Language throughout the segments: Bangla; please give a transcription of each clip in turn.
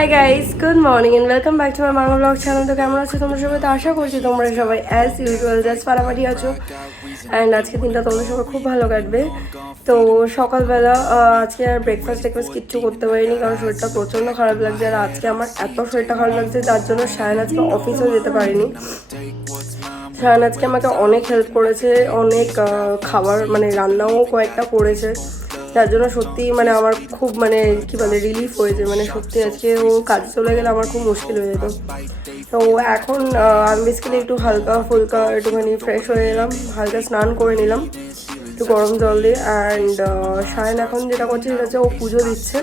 Hi guys, good morning and welcome back to my Bangla Vlog Channel. তো কেমন আছো তোমরা সবাই? তো আশা করছি তোমরা সবাই as usual just ফাটাফাটি আছো and আজকে দিনটা তোমাদের সবার খুব ভালো কাটবে। তো সকালবেলা আজকে আর ব্রেকফাস্ট কিচ্ছু করতে পারিনি কারণ শরীরটা প্রচণ্ড খারাপ লাগছে। আর আজকে আমার এত শরীরটা খারাপ লাগছে যার জন্য সায়ন আজকে অফিসেও যেতে পারিনি। সায়ন আজকে আমাকে অনেক হেল্প করেছে, অনেক খাবার মানে রান্নাও কয়েকটা করেছে, যার জন্য সত্যি মানে আমার খুব মানে কী বলে রিলিফ হয়েছে। মানে সত্যি আজকে ও কাজে চলে গেলে আমার খুব মুশকিল হয়ে যেত। তো এখন আমি বেসিক্যালি একটু হালকা ফুলকা একটুখানি ফ্রেশ হয়ে এলাম, হালকা স্নান করে নিলাম একটু গরম জল দিয়ে। অ্যান্ড সায়ন এখন যেটা করছে সেটা হচ্ছে ও পুজো দিচ্ছে।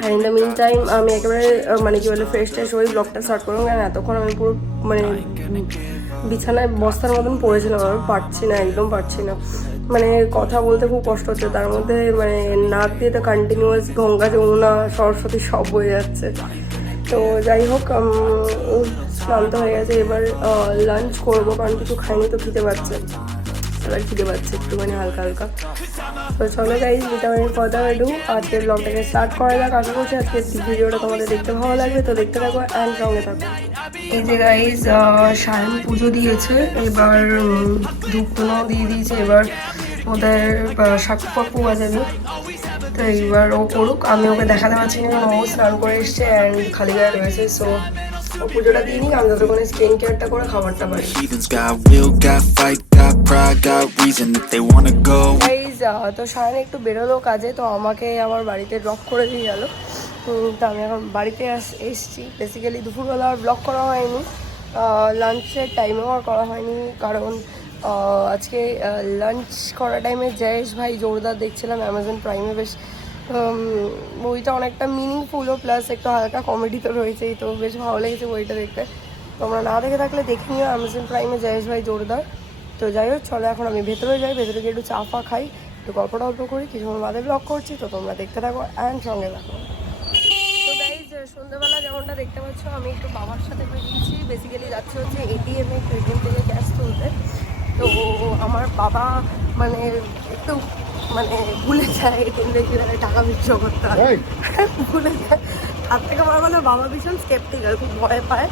And in the meantime আমি একেবারে মানে কী বলে ফ্রেশ ট্রেশ হয়ে ব্লগটা স্টার্ট করলাম। কারণ এতক্ষণ আমি পুরো মানে বিছানায় বস্তার মতন পড়েছিলাম, আমি পারছি না, একদম পারছি না, মানে কথা বলতে খুব কষ্ট হচ্ছে। তার মধ্যে মানে নাক দিয়ে তো কন্টিনিউয়াস গঙ্গা যমুনা সরস্বতী সব হয়ে যাচ্ছে। তো যাই হোক ক্লান্ত হয়ে গেছে, এবার লাঞ্চ করবো কারণ কিছু খাইনি তো খিদে পাচ্ছে, এবার খিদে পাচ্ছে একটুখানি হালকা হালকা। তো চলো গাইজ ভিটামিন কথা একটু আজকের ব্লগটাকে স্টার্ট করা যাক। আশা করছি আজকের ভিডিওটা তোমাদের দেখতে ভালো লাগবে, তো দেখতে থাকো অ্যান্ড সঙ্গে থাকো। এই যে গাইজ সায়ন পুজো দিয়েছে, এবার ধূপগুলো দিয়ে দিয়েছে, এবার ওদের শাকু বাজাবে। তো এইবার ও করুক, আমি ওকে দেখাতে পারছি না কারণ ও স্নান করে এসছে অ্যান্ড খালি গায়ে রয়েছে। সো ও পুজোটা দিয়ে নিক, আমি যতক্ষণে স্কিন কেয়ারটা করে খাবারটা পাই। তো সায়ন একটু বেরোলো কাজে, তো আমাকে আমার বাড়িতে ড্রপ করে দিয়ে গেল। তো আমি এখন বাড়িতে এসছি। বেসিক্যালি দুপুরবেলা আর ব্লগ করা হয়নি, লাঞ্চের টাইমেও আর করা হয়নি কারণ আজকে লাঞ্চ করার টাইমে জয়েশ ভাই জোরদার দেখছিলাম অ্যামাজন প্রাইমে। বেশ বইটা অনেকটা মিনিংফুলও প্লাস একটু হালকা কমেডি তো রয়েছেই, তো বেশ ভালো লেগেছে বইটা দেখতে। তোমরা না দেখে থাকলে দেখে নিও অ্যামাজন প্রাইমে জয়েশ ভাই জোরদার। তো যাই হোক চলো এখন আমি ভেতরে যাই, ভেতরে গিয়ে একটু চা ফা খাই, একটু গল্পটা অল্প করি, কিছুক্ষণ বাদে ব্লগ করছি। তো তোমরা দেখতে থাকো অ্যান্ড সঙ্গে থাকো। তো গাইজ সন্ধ্যেবেলা যেমনটা দেখতে পাচ্ছ আমি একটু বাবার সাথে বেরিয়েছি, বেসিক্যালি যাচ্ছে হচ্ছে এটিএম থেকে ক্যাশ তুলতে। তো আমার বাবা মানে একটু মানে ভুলে যায় এটিএম থেকে টাকা উইথড্র করতে হয়, ভুলে যায়। তার থেকে আমার বলে বাবা ভীষণ স্কেপটিক্যাল, খুব ভয় পায়।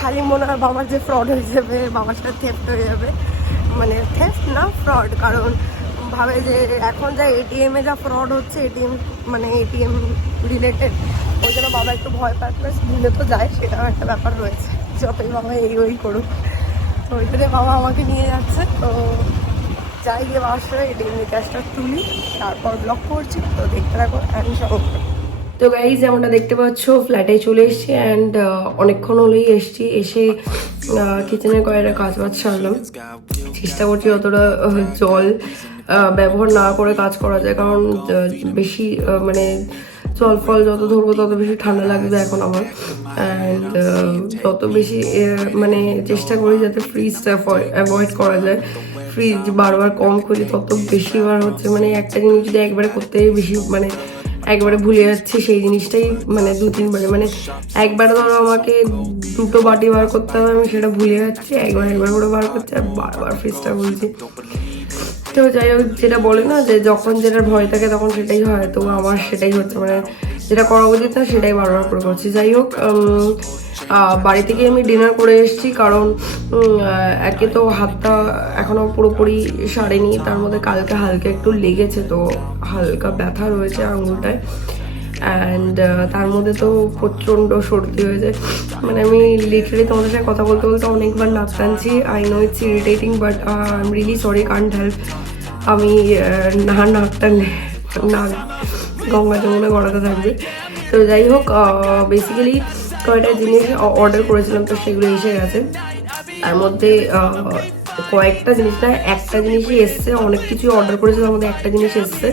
খালি মনে হয় বাবার যে ফ্রড হয়ে যাবে, বাবার সাথে থেফট হয়ে যাবে, মানে থেফট না ফ্রড, কারণ ভাবে যে এখন যা এটিএমে যা ফ্রড হচ্ছে এটিএম মানে এটিএম রিলেটেড, ওই জন্য বাবা একটু ভয় পায়, প্লাস ভুলে তো যায়, সেটাও একটা ব্যাপার রয়েছে। যতই বাবা ওই করুক, তো ওই জন্য বাবা আমাকে নিয়ে যাচ্ছে। তো যাই গিয়ে বাবার সাথে এটিএম ক্যাশটা তুলি, তারপর ব্লক করছি। তো দেখতে থাকো আমি সব। তো গাইজ যেমনটা দেখতে পাচ্ছ ফ্ল্যাটে চলে এসেছি অ্যান্ড অনেকক্ষণ হলেই এসছি। এসে কিচেনের কয়েকটা কাজ বাজ সারলাম, চেষ্টা করছি অতটা জল ব্যবহার না করে কাজ করা যায়, কারণ বেশি মানে জল ফল যত ধরবো তত বেশি ঠান্ডা লাগবে এখন আমার। অ্যান্ড তত বেশি মানে চেষ্টা করি যাতে ফ্রিজটা অ্যাভয়েড করা যায়। ফ্রিজ বারবার কম করি তত বেশিবার হচ্ছে মানে একটা জিনিস যদি একবারে করতে বেশি মানে একবারে ভুলে যাচ্ছি সেই জিনিসটাই মানে দু তিনবারে, মানে একবারে ধরো আমাকে দুটো বাটি বার করতে হবে, আমি সেটা ভুলে যাচ্ছি, একবার করে বার করছি আর বারবার ফ্রিজটা বলছি। তো যাই হোক যেটা বলে না যে যখন যেটার ভয় থাকে তখন সেটাই হয়, তো আমার সেটাই হচ্ছে, মানে যেটা করা উচিত না সেটাই বারবার করে করছি। যাই হোক বাড়ি থেকে আমি ডিনার করে এসেছি কারণ একে তো হাতটা এখনও পুরোপুরি সারেনি, তার মধ্যে কালকে হালকা একটু লেগেছে, তো হালকা ব্যথা রয়েছে আঙুলটায়। অ্যান্ড তার মধ্যে তো প্রচণ্ড সর্দি হয়েছে, মানে আমি লিটারালি তোমাদের সাথে কথা বলতে বলতে অনেকবার নাক টানছি। I know it's irritating but I am really sorry, can't help. আমি নাক টানলে নাক গঙ্গা যমুনা গড়াতে থাকবে। তো যাই হোক বেসিক্যালি কয়েকটা জিনিস অর্ডার করেছিলাম, তো সেগুলো এসে গেছে। তার মধ্যে কয়েকটা জিনিস না, একটা জিনিসই এসছে, অনেক কিছু অর্ডার করেছিলাম, তার মধ্যে একটা জিনিস এসছে।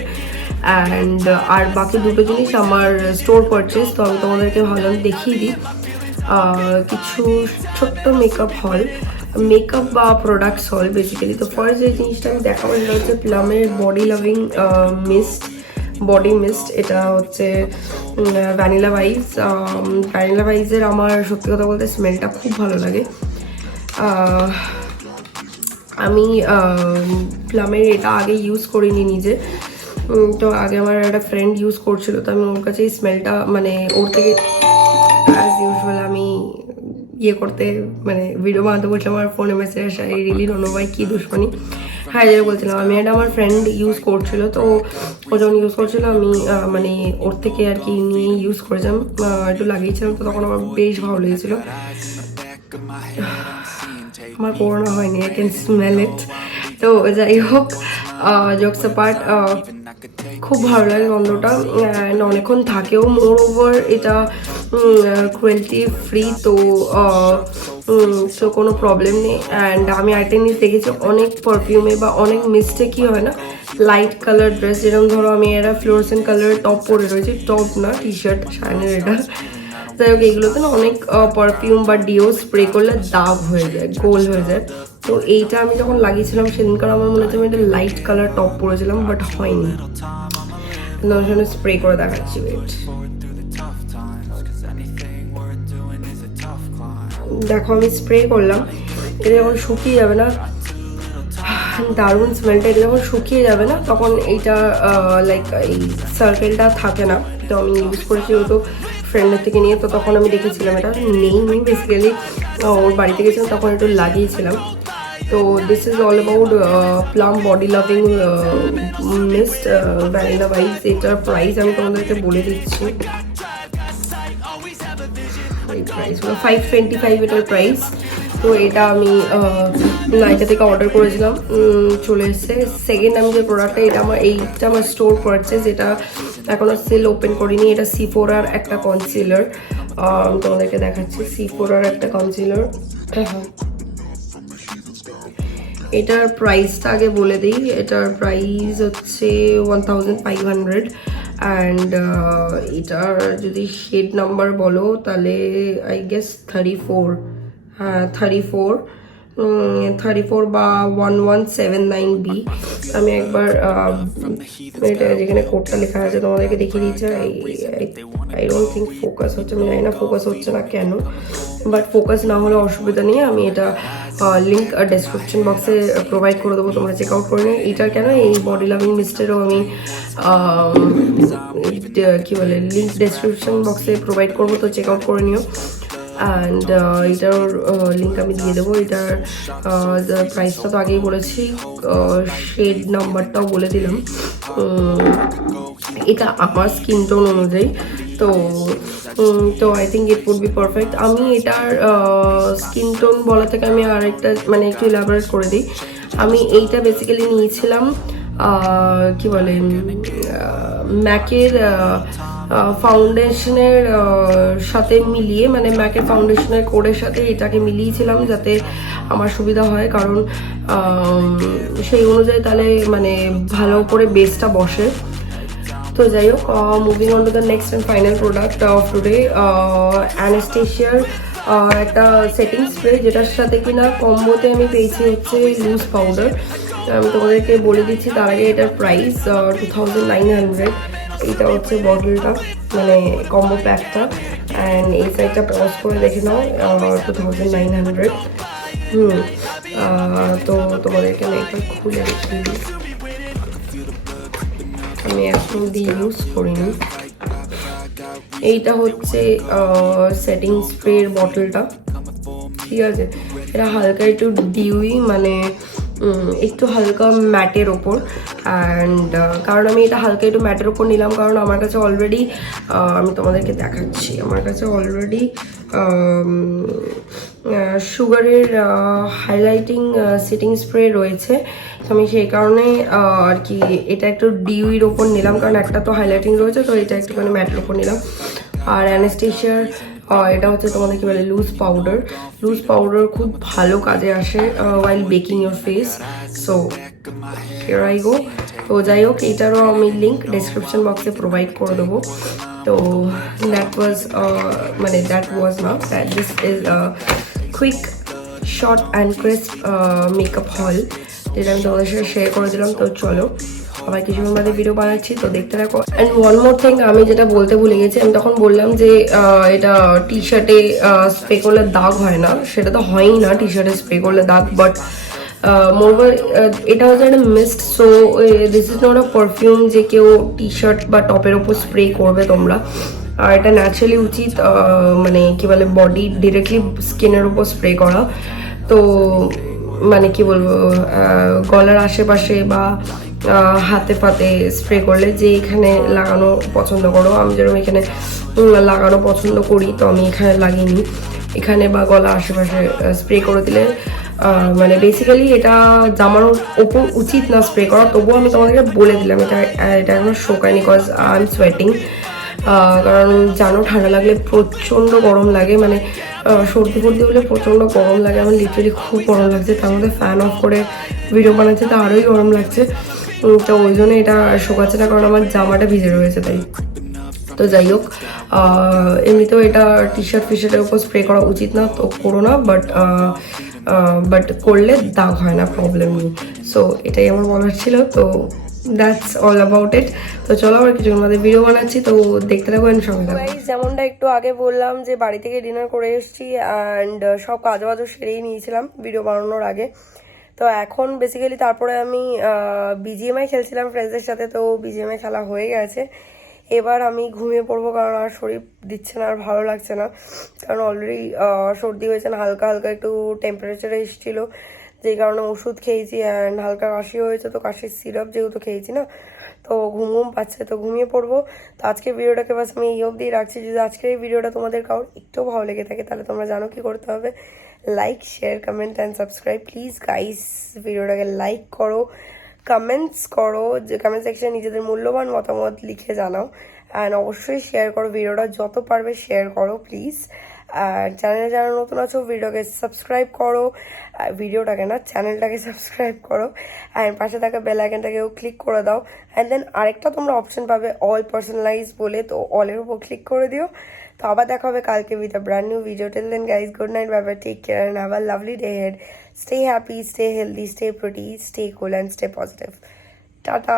অ্যান্ড আর বাকি দুটো জিনিস আমার স্টোর পারচেস, তো আমি তোমাদেরকে ভালো দেখিয়ে দিই। কিছু ছোট্ট মেকআপ বা প্রোডাক্টস হল বেসিক্যালি। তো ফার্স্ট যে জিনিসটা আমি দেখাবো সেটা হচ্ছে প্লামের বডি লাভিং বডি মিস্ট। এটা হচ্ছে ভ্যানিলা ভাইজের আমার সত্যি কথা বলতে স্মেলটা খুব ভালো লাগে। আমি প্লামের এটা আগে ইউজ করিনি নিজে, তো আগে আমার একটা ফ্রেন্ড ইউজ করছিল, তো আমি ওর কাছে এই স্মেলটা মানে ওর থেকে অ্যাজ ইউজুয়াল আমি ইয়ে করতে মানে ভিডিও বানাতে বলছিলাম, আমার ফোনে মেসেজ আসে, এই রিলি ডোন্ট নো ভাই কী দুশ্মনী। হ্যাঁ যেটা বলছিলাম, আমি এটা আমার ফ্রেন্ড ইউজ করছিল, তো ও যখন ইউজ করছিল আমি মানে ওর থেকে আর কি নিয়ে ইউজ করেছিলাম, একটু লাগিয়েছিলাম, তো তখন আমার বেশ ভালো লেগেছিলো। আমার করোনা হয়নি, আই ক্যান স্মেল ইট। তো যাই হোক, জোকস অ্যাপার্ট, খুব ভালো লাগে গন্ধটা অ্যান্ড অনেকক্ষণ থাকেও। মোর ওভার এটা ক্রুয়েলটি ফ্রি, তো তো কোনো প্রবলেম নেই। অ্যান্ড আমি আরেকটা জিনিস দেখেছি, অনেক পারফিউমে বা অনেক মিস্টেক কি হয় না, লাইট কালার ড্রেস, যেরকম ধরো আমি এটা ফ্লোরসেন্ট কালারের টপ পরে রয়েছে, টপ না টি শার্ট শাইনের এটা। যাই হোক, এইগুলোতে না অনেক পারফিউম বা ডিও স্প্রে করলে দাগ হয়ে যায়, গোল হয়ে যায়। তো এইটা আমি যখন লাগিয়েছিলাম সেদিনকার আমার মনে হচ্ছে আমি একটা লাইট কালার টপ পরেছিলাম, বাট হয়নি। স্প্রে করে দেখাচ্ছি, দেখো আমি স্প্রে করলাম, এটা যখন শুকিয়ে যাবে না, দারুণ স্মেলটা, এটা যখন শুকিয়ে যাবে না তখন এইটা লাইক এই সার্কেলটা থাকে না। তো আমি ইউজ করেছি তো ফ্রেন্ডের থেকে নিয়ে, তো তখন আমি দেখেছিলাম এটা নেই, বেসিক্যালি ওর বাড়িতে গেছিলাম তখন একটু লাগিয়েছিলাম। তো this is all about plum body loving mist vanilla vice. এটার প্রাইস আমি তোমাদেরকে বলে দিচ্ছি, প্রাইস হলো 525 এটার প্রাইস। তো এটা আমি নাইকা থেকে অর্ডার করেছিলাম, চলে এসছে। সেকেন্ড আমি যে প্রোডাক্টটা, এটা আমার স্টোর পারচেজ, যেটা এখনও সেল ওপেন করিনি। এটা সিফোরার একটা কনসিলার, তোমাদেরকে দেখাচ্ছি। সিফোরার একটা কনসিলার, এটার প্রাইসটা আগে বলে দিই। এটার প্রাইস হচ্ছে 1500 অ্যান্ড এটার যদি শেড নাম্বার বলো তাহলে আই গেস 34, হ্যাঁ 34 বা 1179B। আমি একবার এটা যেখানে কোডটা লেখা আছে তোমাদেরকে দেখিয়ে দিচ্ছি। আই ডোন্ট থিঙ্ক ফোকাস হচ্ছে, আমি জানি না ফোকাস হচ্ছে না কেন, বাট ফোকাস না হলে অসুবিধা নেই। আমি এটা লিঙ্ক ডেসক্রিপশন বক্সে প্রোভাইড করে দেবো, তোমরা চেক আউট করে নিও। এটার কেন এই বডি লাভিং মিস্টেরও আমি কী বলে লিঙ্ক ডেসক্রিপশন বক্সে প্রোভাইড করবো, তো চেক আউট করে নিও। অ্যান্ড এটার লিঙ্ক আমি দিয়ে দেবো। এটার প্রাইসটা তো আগেই বলেছি, শেড নাম্বারটাও বলে দিলাম। এটা আমার স্কিন টোন অনুযায়ী, তো I think it would be perfect. আমি এটার স্কিন টোন বলা থেকে আমি আরেকটা মানে একটু ইলাবোরেট করে দিই। আমি এইটা বেসিক্যালি নিয়েছিলাম কি বলে ম্যাকের ফাউন্ডেশনের সাথে মিলিয়ে, মানে ম্যাকের ফাউন্ডেশনের কোডের সাথে এটাকে মিলিয়েছিলাম যাতে আমার সুবিধা হয়, কারণ সেই অনুযায়ী তাহলে মানে ভালো করে বেসটা বসে। তো যাই হোক, moving on to the next and final product of today, অ্যানাস্টেশিয়ার একটা সেটিং স্প্রে, যেটার সাথে কিনা কম্বোতে আমি পেয়েছি হচ্ছে লুজ পাউডার। আমি তোমাদেরকে বলে দিচ্ছি তার আগে এটার প্রাইস 2900। এইটা হচ্ছে বটলটা, মানে কম্বো প্যাকটা, অ্যান্ড এই সাইডটা পজ করে দেখে নাও 2900। তো তোমাদেরকে আমি একবার খুলে দেখিয়ে দিই, আমি এখন দিয়ে ইউজ করিনি। এইটা হচ্ছে সেটিং স্প্রের বটলটা, ঠিক আছে। এটা হালকা একটু ডিউই, মানে একটু হালকা ম্যাটের ওপর। অ্যান্ড কারণ আমি এটা হালকা একটু ম্যাটের ওপর নিলাম, কারণ আমার কাছে অলরেডি আমি তোমাদেরকে দেখাচ্ছি, আমার কাছে অলরেডি সুগারের হাইলাইটিং সেটিং স্প্রে রয়েছে। তো আমি সেই কারণে আর কি এটা একটু ডিউইর ওপর নিলাম, কারণ একটা তো হাইলাইটিং রয়েছে, তো এটা একটুখানি ম্যাটের ওপর নিলাম। আর অ্যানাস্টেশিয়ার এটা হচ্ছে তোমাদের কি বলে লুজ পাউডার খুব ভালো কাজে আসে while baking your face. So here I go. তো যাই হোক, এইটারও আমি লিঙ্ক ডেসক্রিপশন বক্সে প্রোভাইড করে দেবো। তো দ্যাট ওয়াজ না that this is quick short and crisp makeup হল, যেটা আমি তোমাদের সাথে শেয়ার করে দিলাম। তো চলো, আবার কিছুক্ষণ বাদে ভিডিও বানাচ্ছি, তো দেখতে থাকো। অ্যান্ড ওয়ান মোর থিং, আমি যেটা বলতে ভুলে গেছি, আমি তখন বললাম যে এটা টি শার্টে স্প্রে করলে দাগ হয় না, সেটা তো হয়ই না টি শার্টে স্প্রে করলে দাগ, বাট মোরওভার এটা হচ্ছে একটা mist, so this is not a perfume যে কেউ টি শার্ট বা টপের ওপর স্প্রে করবে তোমরা। আর এটা ন্যাচারালি উচিত মানে কি বলে বডি ডিরেক্টলি স্কিনের উপর স্প্রে করা। তো মানে কি বলবো, গলার আশেপাশে বা হাতে পাতে স্প্রে করলে, যে এখানে লাগানো পছন্দ করো, আমি যেরকম এখানে লাগানো পছন্দ করি তো আমি এখানে লাগিনি, এখানে বা গলার আশেপাশে স্প্রে করে দিলে মানে বেসিক্যালি এটা জামার ওপর উচিত না স্প্রে করা, তবুও আমি তোমাদেরকে বলে দিলাম এটা এটা এখন শোকায়নি, বিকজ আই এম সোয়েটিং। কারণ জানো ঠান্ডা লাগলে প্রচণ্ড গরম লাগে, মানে সর্দি ফর্দি হলে প্রচণ্ড গরম লাগে, আমার লিটারালি খুব গরম লাগছে, তার মধ্যে ফ্যান অফ করে ভিডিও বানাচ্ছে তো আরোই গরম লাগছে। তো ওই জন্য এটা শোকাচ্ছে না, কারণ আমার জামাটা ভিজে রয়েছে তাই। তো যাই হোক, এমনিতেও এটা টি শার্ট ফিশার্টের উপর স্প্রে করা উচিত না, তো করো না, বাট করলে দাগ হয় না, প্রবলেম নেই। সো এটাই আমার বলার ছিল, তো দ্যাটস অল অ্যাবাউট ইট। তো চলো আবার কিছু আমাদের ভিডিও বানাচ্ছি, তো দেখতে থাকো এন্ড সঙ্গে থাকো। যেমনটা একটু আগে বললাম যে বাড়ি থেকে ডিনার করে এসেছি অ্যান্ড সব কাজ বাজও সেরেই নিয়েছিলাম ভিডিও বানানোর আগে। তো এখন বেসিক্যালি তারপরে আমি বিজিএমআই খেলছিলাম ফ্রেন্ডসদের সাথে, তো বিজিএমআই খেলা হয়ে গেছে। এবার আমি ঘুমিয়ে পড়বো, কারণ আর শরীর দিচ্ছে না, আর ভালো লাগছে না, কারণ অলরেডি সর্দি হয়েছে না, হালকা হালকা একটু টেম্পারেচারে এসেছিলো, যেই কারণে ওষুধ খেয়েছি অ্যান্ড হালকা কাশি হয়েছে, তো কাশির সিরাপ যেহেতু খেয়েছি না, তো ঘুম পাচ্ছে, তো ঘুমিয়ে পড়বো। তো আজকের ভিডিওটাকে বাস আমি এই অবধি রাখছি। যদি আজকের এই ভিডিওটা তোমাদের কারোর একটু ভালো লেগে থাকে তাহলে তোমরা জানো কি করতে হবে, like share comment and subscribe please guys. ভিডিওটাকে লাইক করো, কমেন্টস করো, যে কমেন্ট সেকশনে নিজেদের মূল্যবান মতামত লিখে জানাও, অ্যান্ড অবশ্যই শেয়ার করো ভিডিওটা, যত পারবে শেয়ার করো প্লিজ। আর চ্যানেলে যারা নতুন আছো ভিডিওকে সাবস্ক্রাইব করো, ভিডিওটাকে না চ্যানেলটাকে সাবস্ক্রাইব করো, অ্যান্ড পাশে থাকা বেল আইকনটাকেও ক্লিক করে দাও। অ্যান্ড দেন আরেকটা তোমরা অপশন পাবে অল পার্সোনালাইজ বলে, তো অলের উপর ক্লিক করে দিও। তো আবার দেখা হবে কালকে with a brand new video. Till then guys, good night, bye bye, take care and have a lovely day ahead. Stay happy, stay healthy, stay pretty, stay cool and stay positive. Ta-ta!